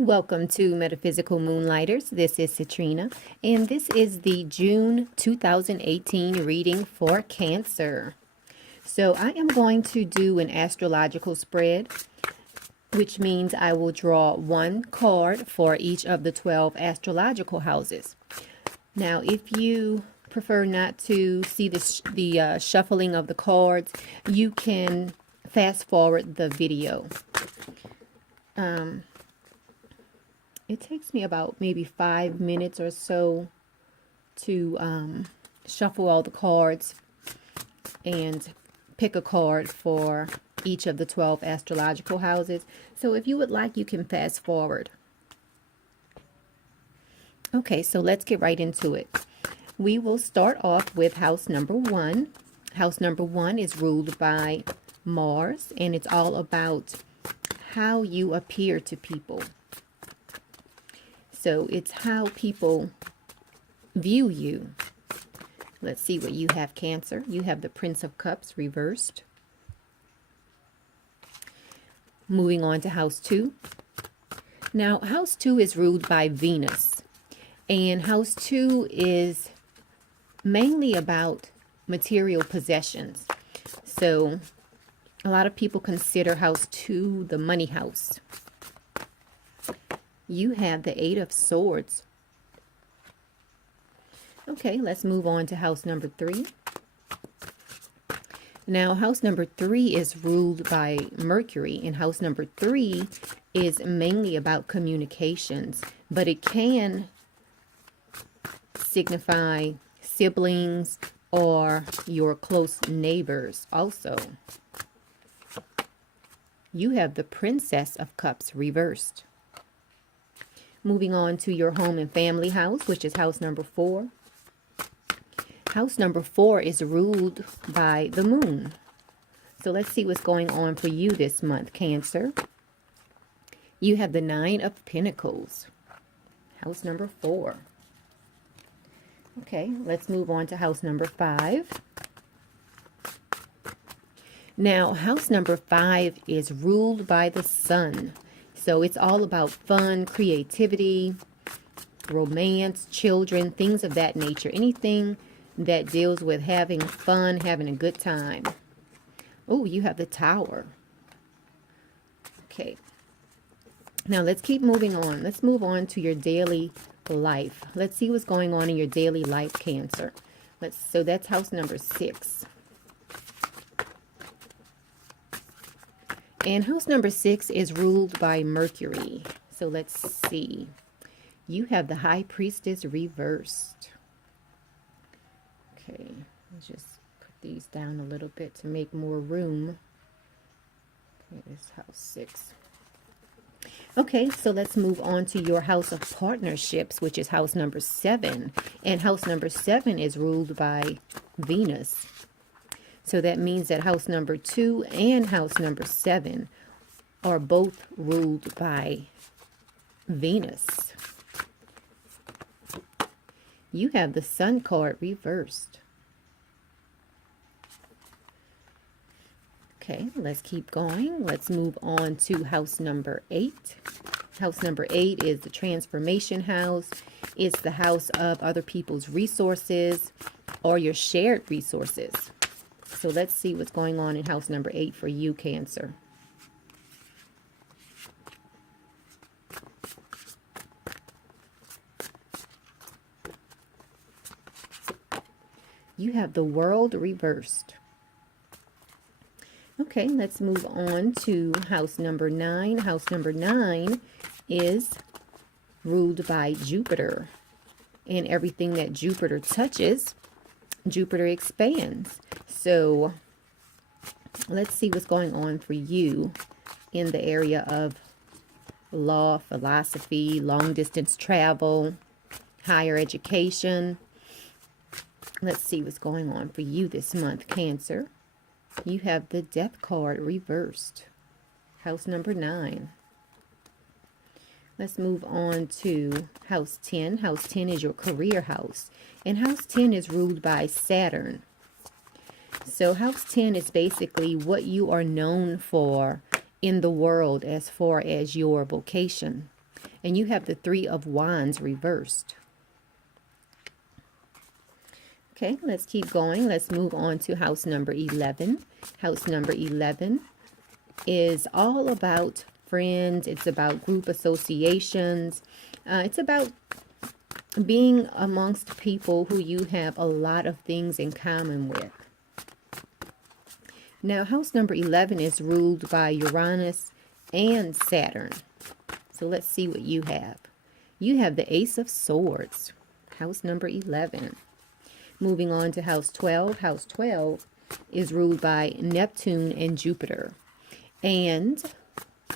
Welcome to Metaphysical Moonlighters. This is Citrina, and this is the June 2018 reading for Cancer. So I am going to do an astrological spread, which means I will draw one card for each of the 12 astrological houses. Now, if you prefer not to see the shuffling of the cards, you can fast forward the video. It takes me about maybe 5 minutes or so to shuffle all the cards and pick a card for each of the 12 astrological houses. So if you would like, you can fast forward. Okay, so let's get right into it. We will start off with house number 1. House number 1 is ruled by Mars, and it's all about how you appear to people. So it's how people view you. Let's see what you have, Cancer. You have the Prince of Cups reversed. Moving on to house 2. Now, house 2 is ruled by Venus. And house 2 is mainly about material possessions. So a lot of people consider house 2 the money house. You have the 8 of Swords. Okay, let's move on to house number 3. Now, house number 3 is ruled by Mercury, and house number 3 is mainly about communications, but it can signify siblings or your close neighbors also. You have the Princess of Cups reversed. Moving on to your home and family house, which is house number 4. House number 4 is ruled by the moon. So let's see what's going on for you this month, Cancer. You have the 9 of Pentacles. House number 4. Okay, let's move on to house number 5. Now, house number 5 is ruled by the sun. So it's all about fun, creativity, romance, children, things of that nature. Anything that deals with having fun, having a good time. Oh, you have the Tower. Okay. Now let's keep moving on. Let's move on to your daily life. Let's see what's going on in your daily life, Cancer. So that's house number 6. And house number 6 is ruled by Mercury. So let's see. You have the High Priestess reversed. Okay, let's just put these down a little bit to make more room. Okay, this is house 6. Okay, so let's move on to your house of partnerships, which is house number 7. And house number 7 is ruled by Venus. So that means that house number 2 and house number 7 are both ruled by Venus. You have the Sun card reversed. Okay, let's keep going. Let's move on to house number 8. House number 8 is the transformation house. It's the house of other people's resources or your shared resources. So let's see what's going on in house number 8 for you, Cancer. You have the World reversed. Okay, let's move on to house number 9. House number 9 is ruled by Jupiter. And everything that Jupiter touches, Jupiter expands. So let's see what's going on for you in the area of law, philosophy, long distance travel, higher education. Let's see what's going on for you this month, Cancer. You have the Death card reversed. House number 9. Let's move on to house 10. House 10 is your career house. And house 10 is ruled by Saturn. So house 10 is basically what you are known for in the world as far as your vocation. And you have the Three of Wands reversed. Okay, let's keep going. Let's move on to house number 11. House number 11 is all about friends. It's about group associations. It's about being amongst people who you have a lot of things in common with. Now, house number 11 is ruled by Uranus and Saturn. So let's see what you have. You have the Ace of Swords, house number 11. Moving on to house 12. House 12 is ruled by Neptune and Jupiter. And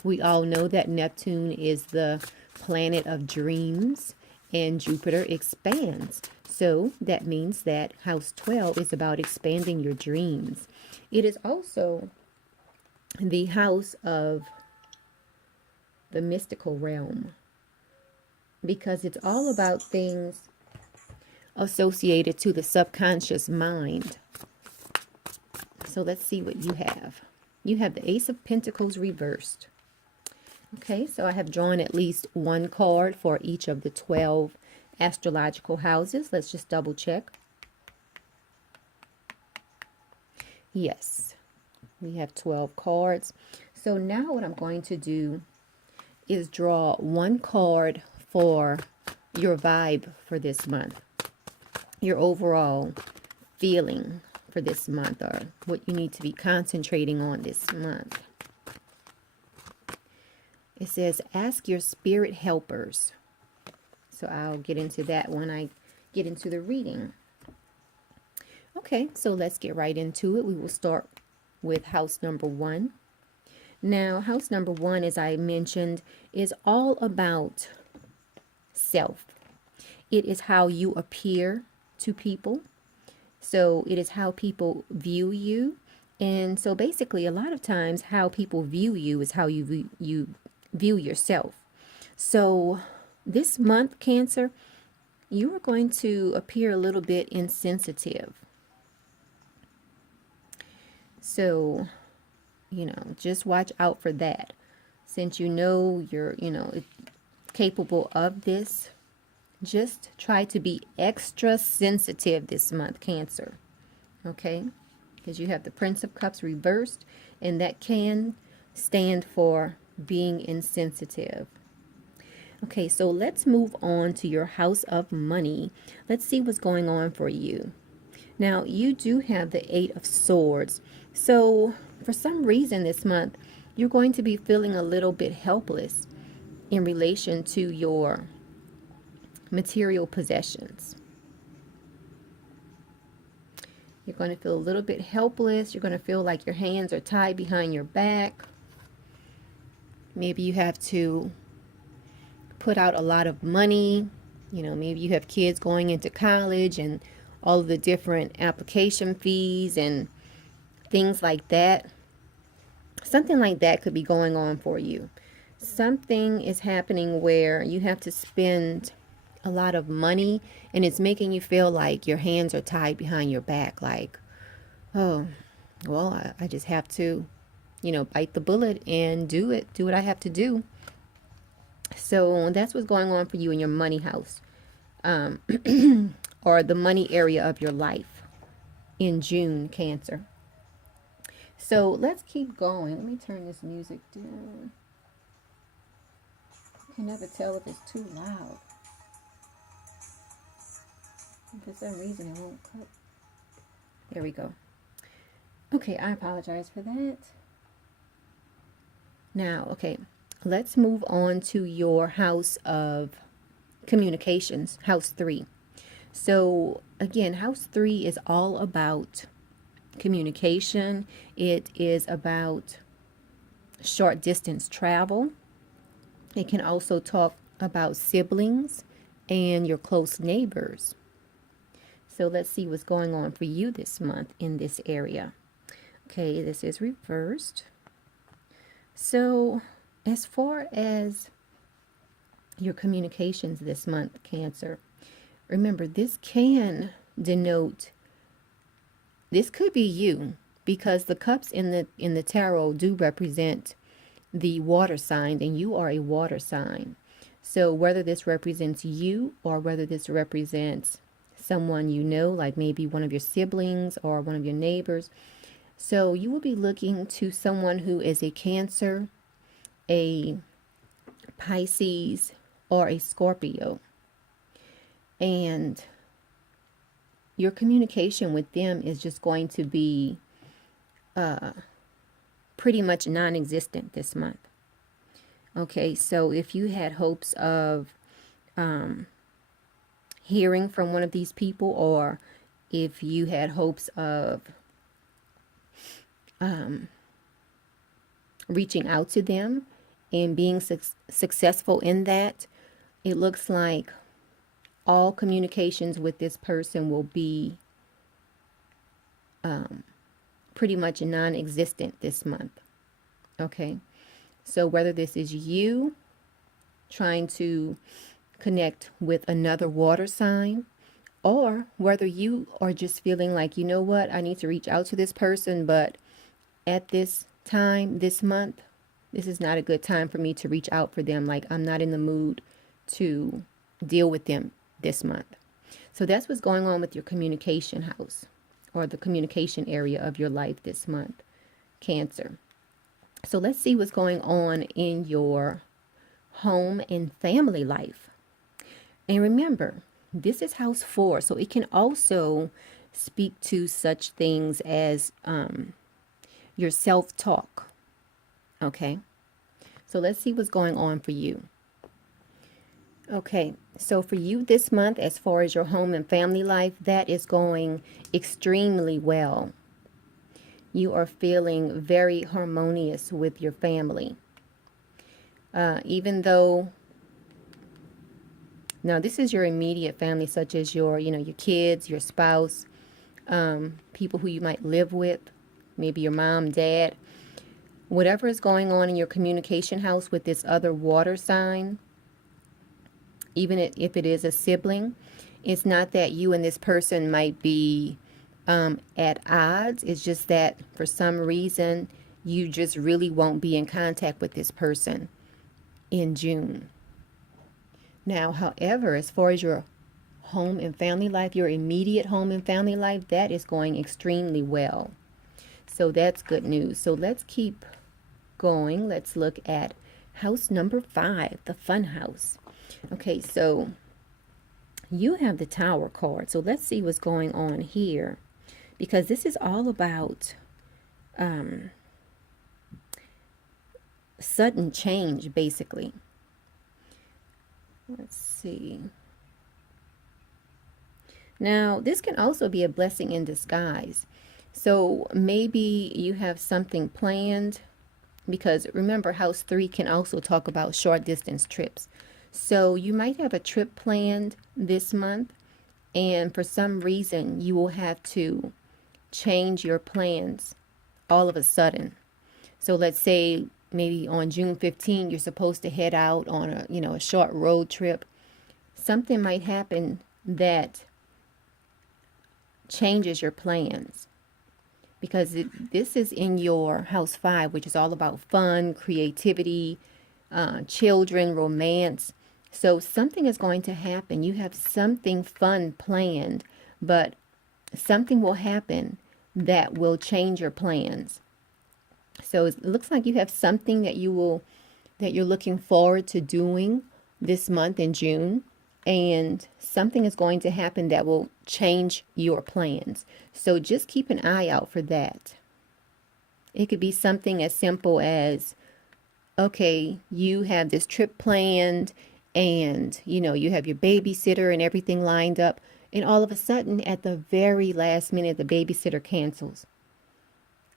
we all know that Neptune is the planet of dreams and Jupiter expands. So that means that house 12 is about expanding your dreams. It is also the house of the mystical realm, because it's all about things associated to the subconscious mind. So let's see what you have. You have the Ace of Pentacles reversed. Okay, so I have drawn at least one card for each of the 12 astrological houses. Let's just double check. Yes, we have 12 cards. So now what I'm going to do is draw one card for your vibe for this month. Your overall feeling for this month, or what you need to be concentrating on this month. It says, ask your spirit helpers. So I'll get into that when I get into the reading. Okay, so let's get right into it. We will start with house number 1. Now, house number 1, as I mentioned, is all about self. It is how you appear to people. So it is how people view you. And so basically, a lot of times how people view you is how you view yourself. So this month, Cancer, you are going to appear a little bit insensitive. So, just watch out for that. Since you're, capable of this, just try to be extra sensitive this month, Cancer. Okay? Because you have the Prince of Cups reversed, and that can stand for being insensitive. Okay, so let's move on to your house of money. Let's see what's going on for you. Now, you do have the 8 of Swords. So, for some reason this month, you're going to be feeling a little bit helpless in relation to your material possessions. You're going to feel a little bit helpless. You're going to feel like your hands are tied behind your back. Maybe you have to put out a lot of money. Maybe you have kids going into college and all of the different application fees and things like that. Something like that could be going on for you. Something is happening where you have to spend a lot of money, and it's making you feel like your hands are tied behind your back. Like, oh, well, I just have to, bite the bullet and do what I have to do. So that's what's going on for you in your money house, or the money area of your life in June, Cancer. So let's keep going. Let me turn this music down. I can never tell if it's too loud. For some reason it won't cut. There we go. Okay, I apologize for that. Now, okay, let's move on to your house of communications, house 3. So again, house 3 is all about communication. It is about short distance travel. It can also talk about siblings and your close neighbors. So let's see what's going on for you this month in this area. Okay, this is reversed. So as far as your communications this month, Cancer, remember, this can denote, this could be you, because the cups in the tarot do represent the water sign, and you are a water sign. So whether this represents you or whether this represents someone you know, like maybe one of your siblings or one of your neighbors. So you will be looking to someone who is a Cancer, a Pisces, or a Scorpio. And your communication with them is just going to be pretty much non-existent this month. Okay, so if you had hopes of hearing from one of these people, or if you had hopes of reaching out to them and being successful in that, it looks like all communications with this person will be pretty much non-existent this month. Okay, so whether this is you trying to connect with another water sign, or whether you are just feeling like, you know what, I need to reach out to this person, but at this time, this month, this is not a good time for me to reach out for them. Like, I'm not in the mood to deal with them this month. So that's what's going on with your communication house, or the communication area of your life this month, Cancer. So let's see what's going on in your home and family life. And remember, this is house 4, so it can also speak to such things as your self-talk. Okay, so let's see what's going on for you. Okay, so for you this month, as far as your home and family life, that is going extremely well. You are feeling very harmonious with your family. Even though, now this is your immediate family, such as your kids, your spouse, people who you might live with, maybe your mom, dad. Whatever is going on in your communication house with this other water sign, even if it is a sibling, it's not that you and this person might be at odds. It's just that for some reason you just really won't be in contact with this person in June. Now, however, as far as your home and family life, your immediate home and family life, that is going extremely well. So that's good news. So let's keep going. Let's look at house number 5, the fun house. Okay, so you have the Tower card. So let's see what's going on here, because this is all about sudden change, basically. Let's see. Now, this can also be a blessing in disguise. So maybe you have something planned, because remember, house 3 can also talk about short distance trips. So you might have a trip planned this month, and for some reason you will have to change your plans all of a sudden. So let's say maybe on June 15 you're supposed to head out on a short road trip. Something might happen that changes your plans, because this is in your house 5, which is all about fun, creativity, children, romance. So something is going to happen. You have something fun planned, but something will happen that will change your plans. So it looks like you have something that you're looking forward to doing this month in June, and something is going to happen that will change your plans. So just keep an eye out for that. It could be something as simple as, okay, you have this trip planned, and you have your babysitter and everything lined up, and all of a sudden at the very last minute the babysitter cancels,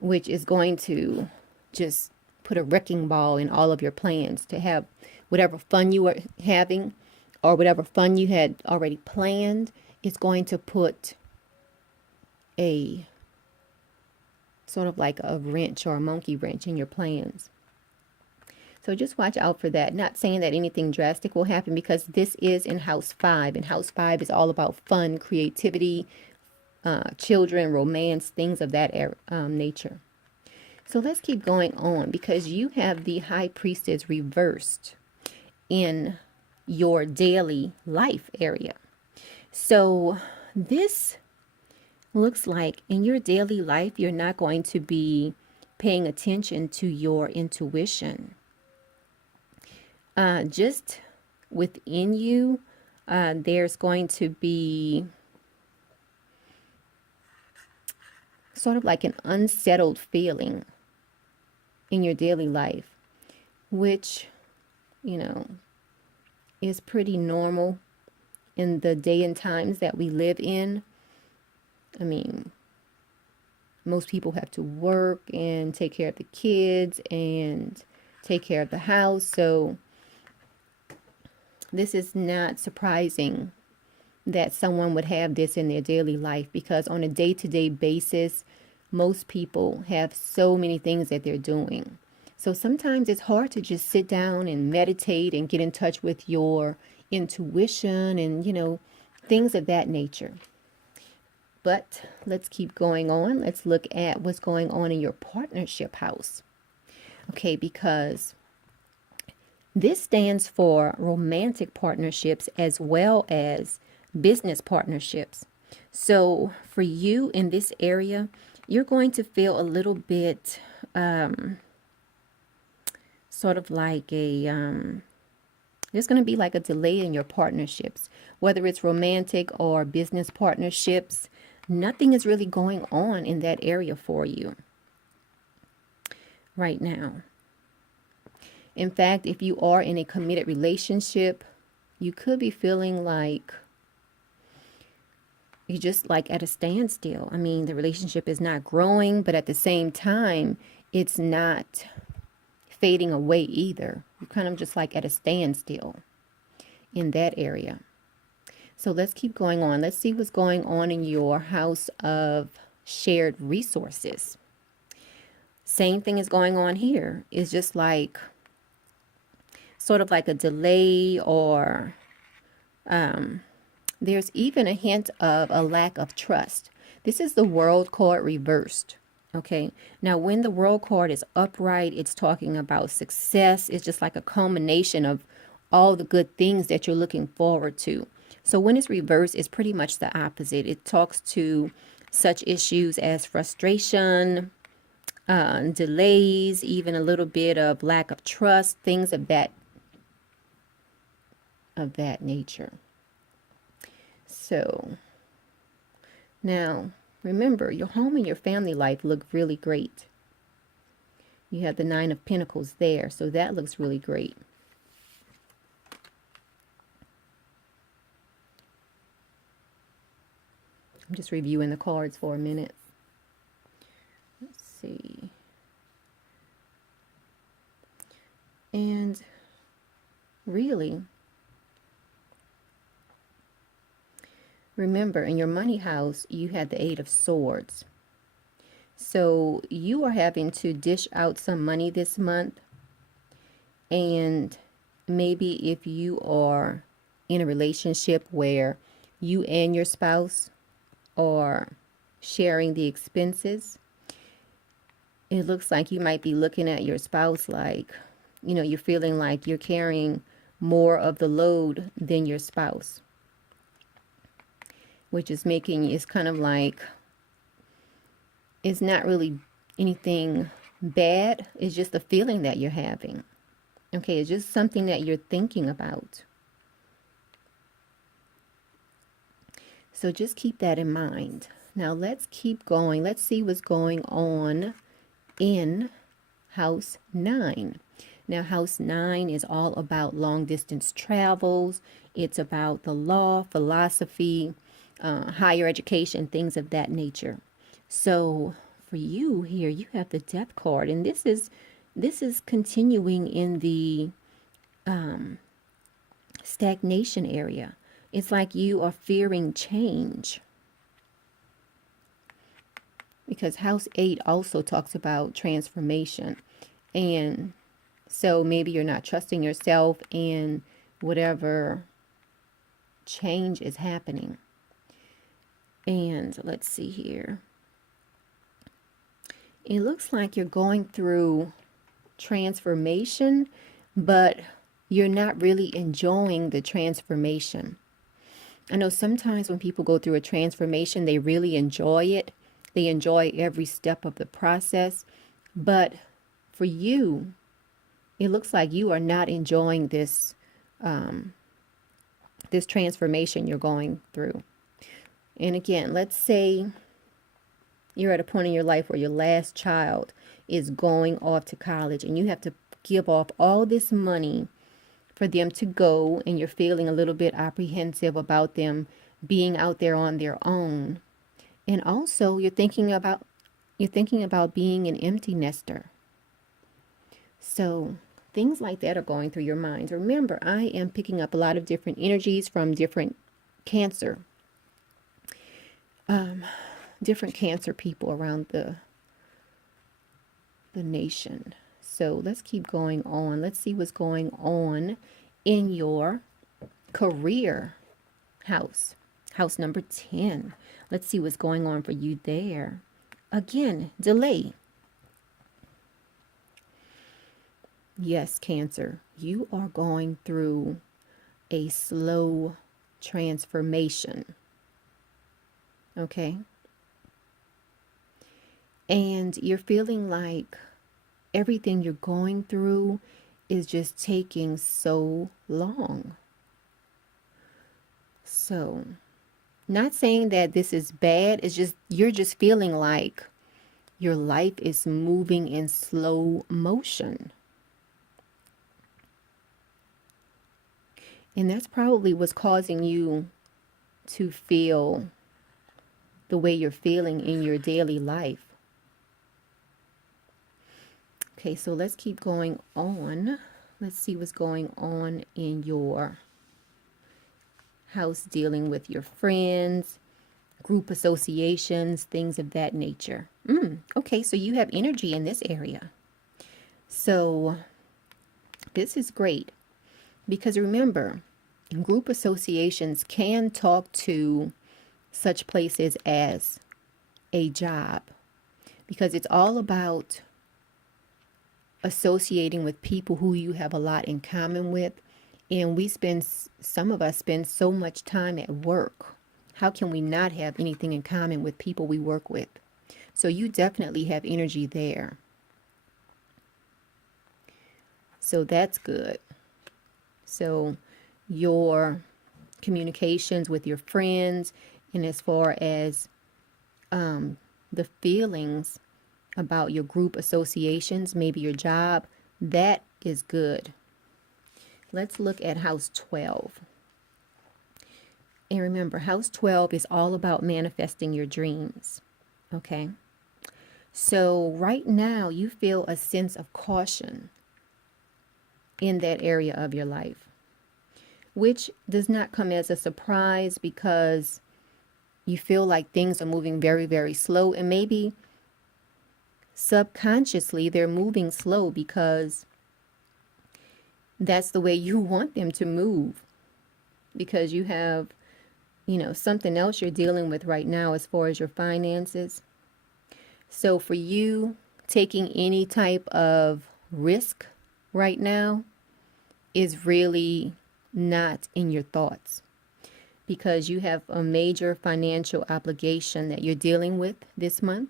which is going to just put a wrecking ball in all of your plans to have whatever fun you were having, or whatever fun you had already planned. It's going to put a sort of like a wrench or a monkey wrench in your plans. So just watch out for that. Not saying that anything drastic will happen, because this is in house 5, and house 5 is all about fun, creativity, children, romance, things of that nature. So let's keep going on, because you have the High Priestess reversed in your daily life area. So this looks like in your daily life, you're not going to be paying attention to your intuition. Just within you, there's going to be sort of like an unsettled feeling in your daily life, which, you know, is pretty normal in the day and times that we live in. I mean, most people have to work and take care of the kids and take care of the house. So this is not surprising that someone would have this in their daily life, because on a day-to-day basis, most people have so many things that they're doing. So sometimes it's hard to just sit down and meditate and get in touch with your intuition and, you know, things of that nature. But let's keep going on. Let's look at what's going on in your partnership house. Okay, because this stands for romantic partnerships as well as business partnerships. So for you in this area, you're going to feel a little bit sort of like there's going to be like a delay in your partnerships, whether it's romantic or business partnerships. Nothing is really going on in that area for you right now. In fact, if you are in a committed relationship, you could be feeling like you're just like at a standstill. I mean, the relationship is not growing, but at the same time, it's not fading away either. You're kind of just like at a standstill in that area. So let's keep going on. Let's see what's going on in your house of shared resources. Same thing is going on here. It's just like sort of like a delay, or there's even a hint of a lack of trust. This is the World card reversed. Okay. Now, when the World card is upright, it's talking about success. It's just like a culmination of all the good things that you're looking forward to. So when it's reversed, it's pretty much the opposite. It talks to such issues as frustration, delays, even a little bit of lack of trust, things of that nature. So now remember, your home and your family life look really great. You have the Nine of Pentacles there, so that looks really great. I'm just reviewing the cards for a minute. Let's see. And really, remember, in your money house, you had the Eight of Swords. So you are having to dish out some money this month. And maybe if you are in a relationship where you and your spouse are sharing the expenses, it looks like you might be looking at your spouse like, you know, you're feeling like you're carrying more of the load than your spouse, which is making, it's kind of like, it's not really anything bad. It's just a feeling that you're having. Okay, it's just something that you're thinking about. So just keep that in mind. Now let's keep going. Let's see what's going on in House 9. Now, House 9 is all about long distance travels. It's about the law, philosophy, higher education, things of that nature. So for you here, you have the Death card, and this is continuing in the stagnation area. It's like you are fearing change, because House 8 also talks about transformation. And so maybe you're not trusting yourself in whatever change is happening. And let's see here. It looks like you're going through transformation, but you're not really enjoying the transformation. I know sometimes when people go through a transformation, they really enjoy it. They enjoy every step of the process. But for you, it looks like you are not enjoying this transformation you're going through. And again, let's say you're at a point in your life where your last child is going off to college and you have to give off all this money for them to go, and you're feeling a little bit apprehensive about them being out there on their own. And also you're thinking about being an empty nester. So things like that are going through your minds. Remember, I am picking up a lot of different energies from different Cancer people around the nation. So let's keep going on. Let's see what's going on in your career house. House number 10. Let's see what's going on for you there. Again, delay. Yes, Cancer, you are going through a slow transformation. Okay? And you're feeling like everything you're going through is just taking so long. So, not saying that this is bad, it's just you're just feeling like your life is moving in slow motion. And that's probably what's causing you to feel the way you're feeling in your daily life. Okay, so let's keep going on. Let's see what's going on in your house dealing with your friends, group associations, things of that nature. Okay, so you have energy in this area. So this is great because remember, group associations can talk to such places as a job because it's all about associating with people who you have a lot in common with. And some of us spend so much time at work. How can we not have anything in common with people we work with? So you definitely have energy there. So that's good. So your communications with your friends, and as far as the feelings about your group associations, maybe your job, that is good. Let's look at house 12. And remember, house 12 is all about manifesting your dreams. Okay? So right now you feel a sense of caution in that area of your life, which does not come as a surprise because you feel like things are moving very, very slow, and maybe subconsciously they're moving slow because that's the way you want them to move, because you have, something else you're dealing with right now as far as your finances. So for you, taking any type of risk right now is really not in your thoughts, because you have a major financial obligation that you're dealing with this month.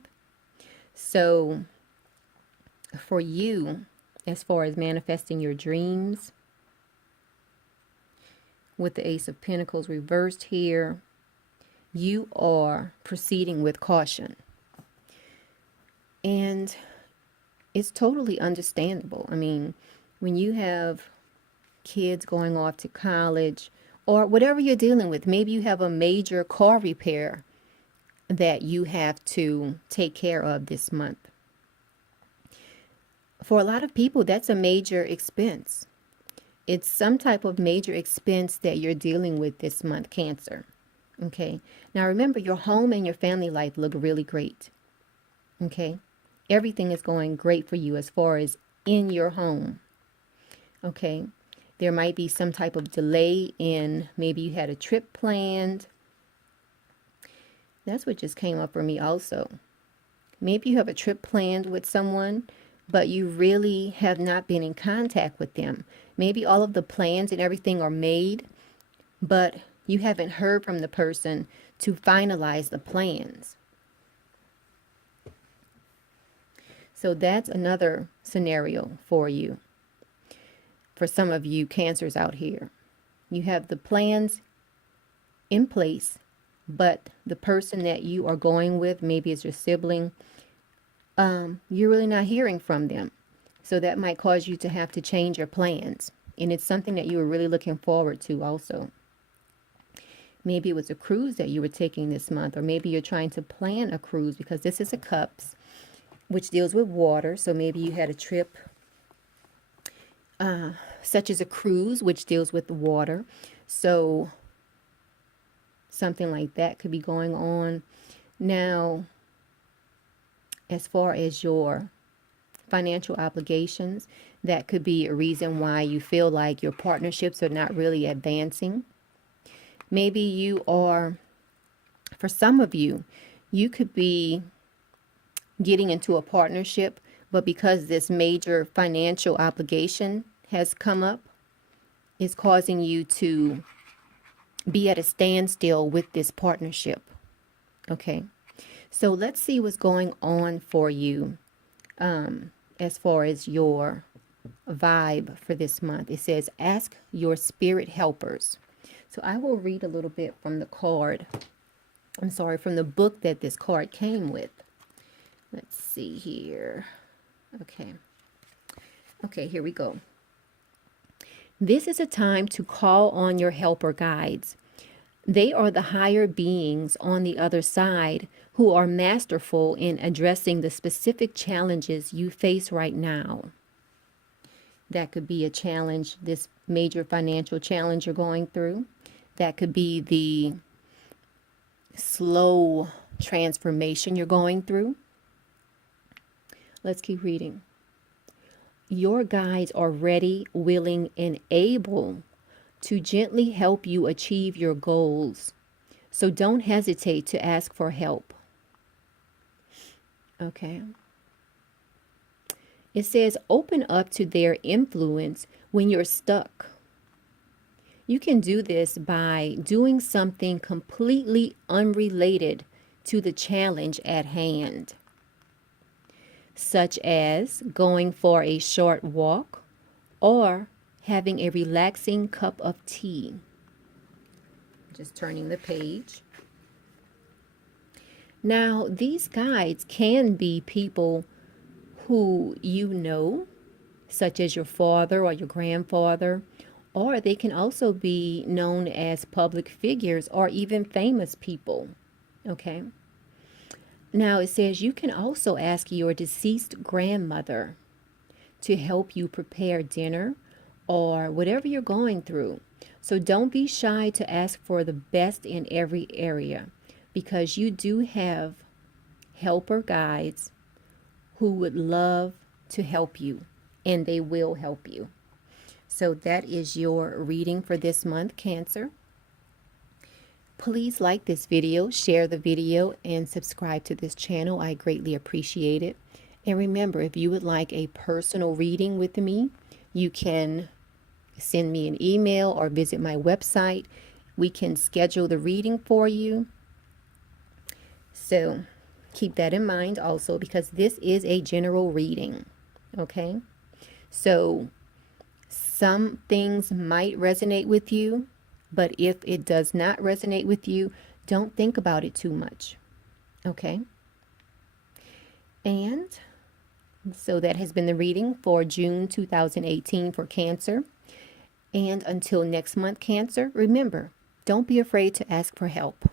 So for you, as far as manifesting your dreams, with the Ace of Pentacles reversed here, you are proceeding with caution. And it's totally understandable. I mean, when you have kids going off to college or whatever you're dealing with, maybe you have a major car repair that you have to take care of this month. For a lot of people, that's a major expense. It's some type of major expense that you're dealing with this month, Cancer. Okay. Now remember, your home and your family life look really great. Okay. Everything is going great for you as far as in your home. Okay. There might be some type of delay in, maybe you had a trip planned. That's what just came up for me also. Maybe you have a trip planned with someone, but you really have not been in contact with them. Maybe all of the plans and everything are made, but you haven't heard from the person to finalize the plans. So that's another scenario for you. For some of you Cancers out here, you have the plans in place, but the person that you are going with, maybe it's your sibling, you're really not hearing from them. So that might cause you to have to change your plans. And it's something that you were really looking forward to also. Maybe it was a cruise that you were taking this month, or maybe you're trying to plan a cruise, because this is a cups, which deals with water. So maybe you had a trip such as a cruise, which deals with the water. So something like that could be going on. Now, as far as your financial obligations, that could be a reason why you feel like your partnerships are not really advancing. Maybe you are, for some of you, you could be getting into a partnership, but because this major financial obligation has come up, it's causing you to be at a standstill with this partnership. Okay, so let's see what's going on for you as far as your vibe for this month. It says, ask your spirit helpers. So I will read a little bit from the card. I'm sorry, from the book that this card came with. Let's see here. Okay, here we go. This is a time to call on your helper guides. They are the higher beings on the other side who are masterful in addressing the specific challenges you face right now. That could be a challenge, this major financial challenge you're going through. That could be the slow transformation you're going through. Let's keep reading. Your guides are ready, willing, and able to gently help you achieve your goals. So don't hesitate to ask for help. Okay. It says, open up to their influence when you're stuck. You can do this by doing something completely unrelated to the challenge at hand, such as going for a short walk or having a relaxing cup of tea. Just turning the page. Now, these guides can be people who you know, such as your father or your grandfather, or they can also be known as public figures or even famous people. Okay. Now it says you can also ask your deceased grandmother to help you prepare dinner or whatever you're going through. So don't be shy to ask for the best in every area, because you do have helper guides who would love to help you, and they will help you. So that is your reading for this month, Cancer. Please like this video, share the video, and subscribe to this channel. I greatly appreciate it. And remember, if you would like a personal reading with me, you can send me an email or visit my website. We can schedule the reading for you. So keep that in mind also, because this is a general reading. Okay? So some things might resonate with you, but if it does not resonate with you, don't think about it too much. Okay? And so that has been the reading for June 2018 for Cancer. And until next month, Cancer, remember, don't be afraid to ask for help.